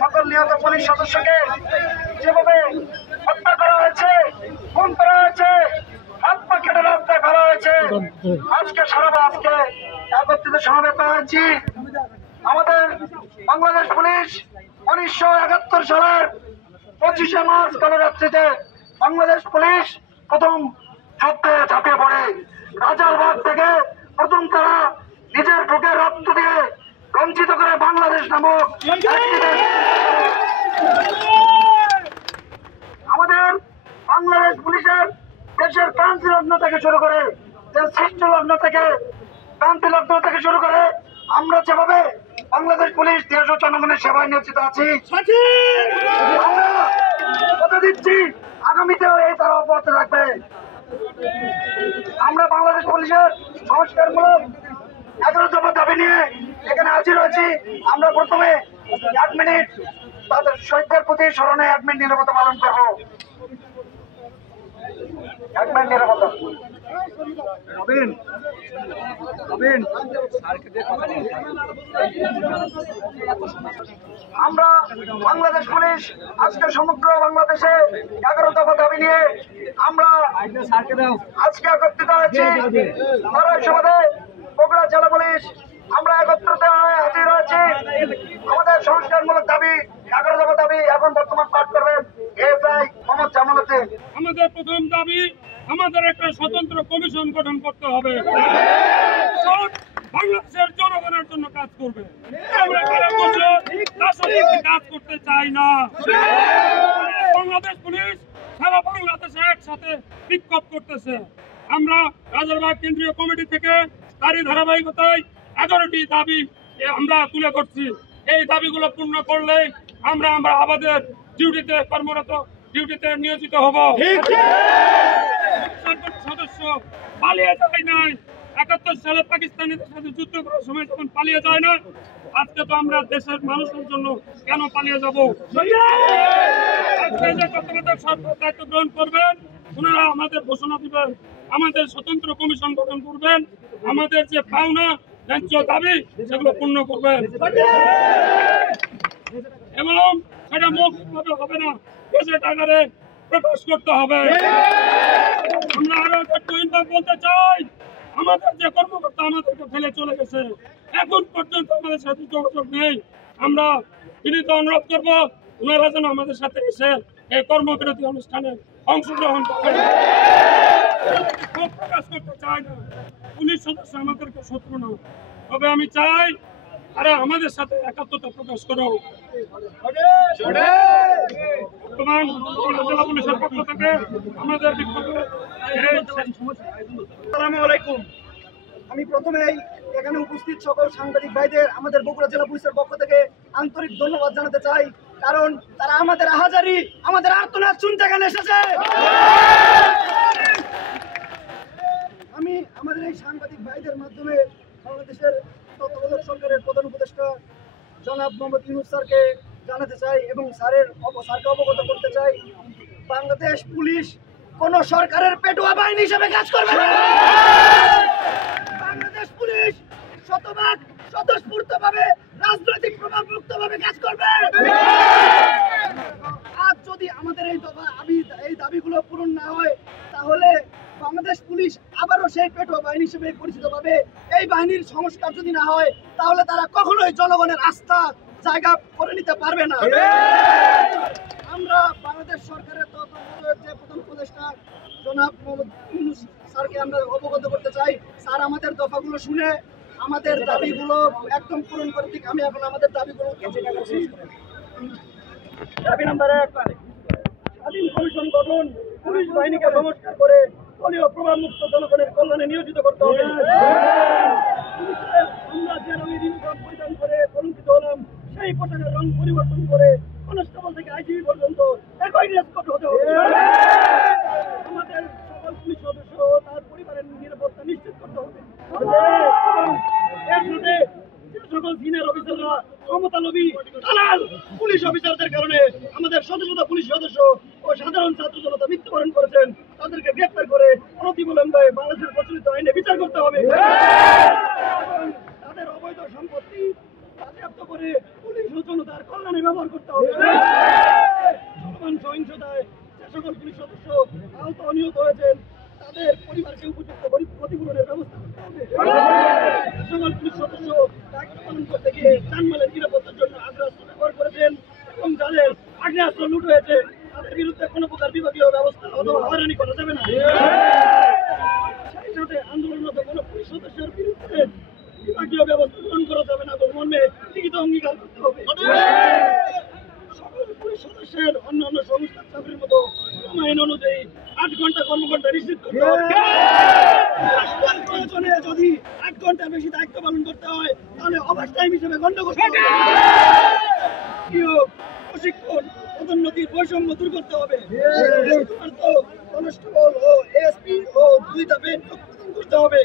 সকল নিহত পুলিশ সদস্যকে যেভাবে হত্যা করা হয়েছে, খুন করা হয়েছে, হাত পা কেটে রাস্তায় ফেলা হয়েছে, আজকে আজকে একত্রিত সমবেত হয়েছি। আমাদের বাংলাদেশ পুলিশ 1971 সালের 25শে মার্চ কালরাত্রিতে বাংলাদেশ পুলিশ প্রথম যুদ্ধে ঝাঁপিয়ে পড়ে। রাজারবাগ থেকে প্রথম তারা নিজের বুকের রক্ত দিয়ে বঞ্চিত করে বাংলাদেশ নামক আমাদের বাংলাদেশ পুলিশের দেশের ক্রান্তি লগ্ন থেকে শুরু করে, সৃষ্টি লগ্ন থেকে ক্রান্তি লগ্ন থেকে শুরু করে আমরা যেভাবে বাংলাদেশ পুলিশ দেশ ও জনগণের সেবায় নিয়োজিত আছি, আমরা কথা দিচ্ছি আগামীতেও এই তারা অব্যাহত রাখবে। আমরা বাংলাদেশ পুলিশের সংস্কারমূলক 11 দফা দাবি নিয়ে এখানে হাজির হয়েছি। আমরা প্রথমে 1 মিনিট তাদের শহীদদের প্রতি স্মরণে 1 মিনিট নীরবতা পালন করবো। 1 মিনিট নীরবতা। আমরা বাংলাদেশ পুলিশ আজকে সমগ্র বাংলাদেশে 11 দফা দাবি নিয়ে আমরা আজকে একত্রিত হয়েছি। বগুড়া জেলা পুলিশ আমরা একত্রিত হয়ে হাজির হয়েছি। আমাদের সংস্কারমূলক দাবি 11 দফা দাবি এখন বর্তমান পাঠ করবেন এসআই মোহাম্মদ জামাল হোসেন। আমাদের প্রথম দাবি, আমাদের একটা স্বতন্ত্র কমিশন গঠন করতে হবে, বাংলাদেশের জনগণের জন্য কাজ করবে। আমরা কাজ করতে চাই না। বাংলাদেশ পুলিশ সারা বাংলাদেশে একসাথে বিক্ষোভ করতেছে। আমরা রাজারবাগ কেন্দ্রীয় কমিটি থেকে তারই ধারাবাহিকতায় 11টি দাবি আমরা তুলে ধরছি। এই দাবিগুলো পূর্ণ করলে আমরা আমাদের ডিউটিতে কর্মরত, ডিউটিতে নিয়োজিত হব। সদস্য পালিয়ে যায় নাই। 71 সালে পাকিস্তানিদের সাথে যুদ্ধ করার সময় যখন পালিয়ে যায় না, আজকে তো আমরা দেশের মানুষের জন্য কেন পালিয়ে যাব? আজকে যে তত্ত্বাবধায়ক সরকার দায়িত্ব গ্রহণ করবেন, ওনারা আমাদের ঘোষণা দিবেন, আমাদের স্বতন্ত্র কমিশন গঠন করবেন, আমাদের যে পাওনা ন্যায্য দাবি সেগুলো পূর্ণ করবেন এবং সেটা মৌখিকভাবে হবে না, গেজেট আকারে প্রকাশ করতে হবে। আমরা আরো একটু বলতে চাই, আমাদের যে কর্মকর্তা আমাদেরকে ফেলে চলে গেছে, এখন পর্যন্ত আমাদের সাথে যোগাযোগ নেই। আমরা বিনীত অনুরোধ করবো ওনারা যেন আমাদের সাথে এসে এই কর্মবিরতি অনুষ্ঠানে অংশগ্রহণ করেন। প্রকাশ করতে চাই না, পুলিশ সদস্য আমাদেরকে শত্রু না, তবে আমি চাই তারা আমাদের সাথে একাত্মতা প্রকাশ করো। বর্তমান জেলা পুলিশের পক্ষ থেকে আমাদের আসসালামু আলাইকুম। আমি প্রথমেই এখানে উপস্থিত সকল সাংবাদিক ভাইদের আমাদের বগুড়া জেলা পুলিশের পক্ষ থেকে আন্তরিক ধন্যবাদ জানাতে চাই, কারণ তারা আমাদের আহাজারি, আমাদের আর্তনাদ শুনতে এখানে এসেছে। আমি আমাদের এই সাংবাদিক ভাইদের মাধ্যমে বাংলাদেশের তত্ত্বাবধায়ক সরকারের প্রধান উপদেষ্টা জনাব মোহাম্মদ ইউনূস স্যারকে জানাতে চাই এবং স্যারকে অবগত করতে চাই, বাংলাদেশ পুলিশ কোন সরকারের পেটুয়া বাহিনী হিসেবে কাজ করবে না। বাংলাদেশ পুলিশ শতভাগ স্বতঃস্ফূর্তভাবে রাজনৈতিক প্রভাবমুক্তভাবে কাজ করবে। আজ যদি আমাদের এই দাবিগুলো পূরণ না হয়, তাহলে বাংলাদেশ পুলিশ আবারও সেই পেটুয়া বাহিনী হিসেবে পরিচিত পাবে। এই বাহিনীর সংস্কার যদি না হয়, তাহলে তারা কখনোই জনগণের আস্থা জায়গা করে নিতে পারবে না। আমরা বাংলাদেশ সরকারের যে প্রধান উপদেষ্টা জনাব মোহাম্মদ ইউনূস স্যারকে আমরা অবগত করতে চাই, স্যার আমাদের দফাগুলো শুনে আমাদের দাবিগুলো একদম পূরণ করে দিক। আমি এখন আমাদের দাবিগুলো দাবি নাম্বার 1, স্বাধীন কমিশন গঠন, পুলিশ বাহিনীকে সংস্কার করে দলীয় প্রভাবমুক্ত জনগণের কল্যাণে নিয়োজিত করতে হবে। আমরা যে রঙের ইউনিফর্ম পরিধান করে কলঙ্কিত হলাম, সেই পোশাকের রং পরিবর্তন করে কনস্টেবল থেকে আইজিপি পর্যন্ত একই ড্রেস কোড হতে হবে। আমাদের সকল পুলিশ সদস্য ও তার পরিবারের নিরাপত্তা নিশ্চিত করতে হবে। এর সাথে যে সকল সিনিয়র অফিসাররা ক্ষমতালোভী দালাল পুলিশ অফিসারদের কারণে আমাদের শত শত পুলিশ সদস্য ও সাধারণ ছাত্র জনতা মৃত্যুবরণ করেছেন। তাদেরকে গ্রেপ্তার করে অনতিবিলম্বে বাংলাদেশের প্রচলিত আইনে বিচার করতে হবে। তাদের অবৈধ সম্পত্তি বাজেয়াপ্ত করে পুলিশ ও জনতার কল্যাণে ব্যবহার করতে হবে। চলমান সহিংসতায় যে সকল পুলিশ সদস্য আহত ও নিহত হয়েছেন তাদের পরিবারকে উপযুক্ত ক্ষতিপূরণের ব্যবস্থা করতে হবে। যে সকল পুলিশ সদস্য দায়িত্ব পালন করতে গিয়ে জানমালের নিরাপত্তার জন্য আগ্নেয়াস্ত্র ব্যবহার করেছেন এবং যাদের আগ্নেয়াস্ত্র লুট হয়েছে তাদের বিরুদ্ধে কোনো প্রকার বিভাগীয় ব্যবস্থা অথবা হয়রানি করা যাবে না। সেই সাথে আন্দোলনরত কোনো পুলিশ সদস্যের বিরুদ্ধে বিভাগীয় ব্যবস্থা গ্রহণ করা যাবে না বলে মর্মে লিখিত অঙ্গীকার করতে হবে। সকল পুলিশ সদস্যের অন্যান্য সংস্থার চাকরির মতো আইন অনুযায়ী 8 ঘন্টা কর্মঘণ্টা নিশ্চিত করতে হবে। প্রয়োজনে যদি 8 ঘন্টার বেশি দায়িত্ব পালন করতে হয় তাহলে ওভার টাইম হিসেবে গণ্য করতে হবে। নিয়োগ, প্রশিক্ষণ, পদোন্নতির বৈষম্য দূর করতে হবে। শুধুমাত্র কনস্টেবল ও এসপি ও 2 ধাপে নিয়োগ প্রদান করতে হবে।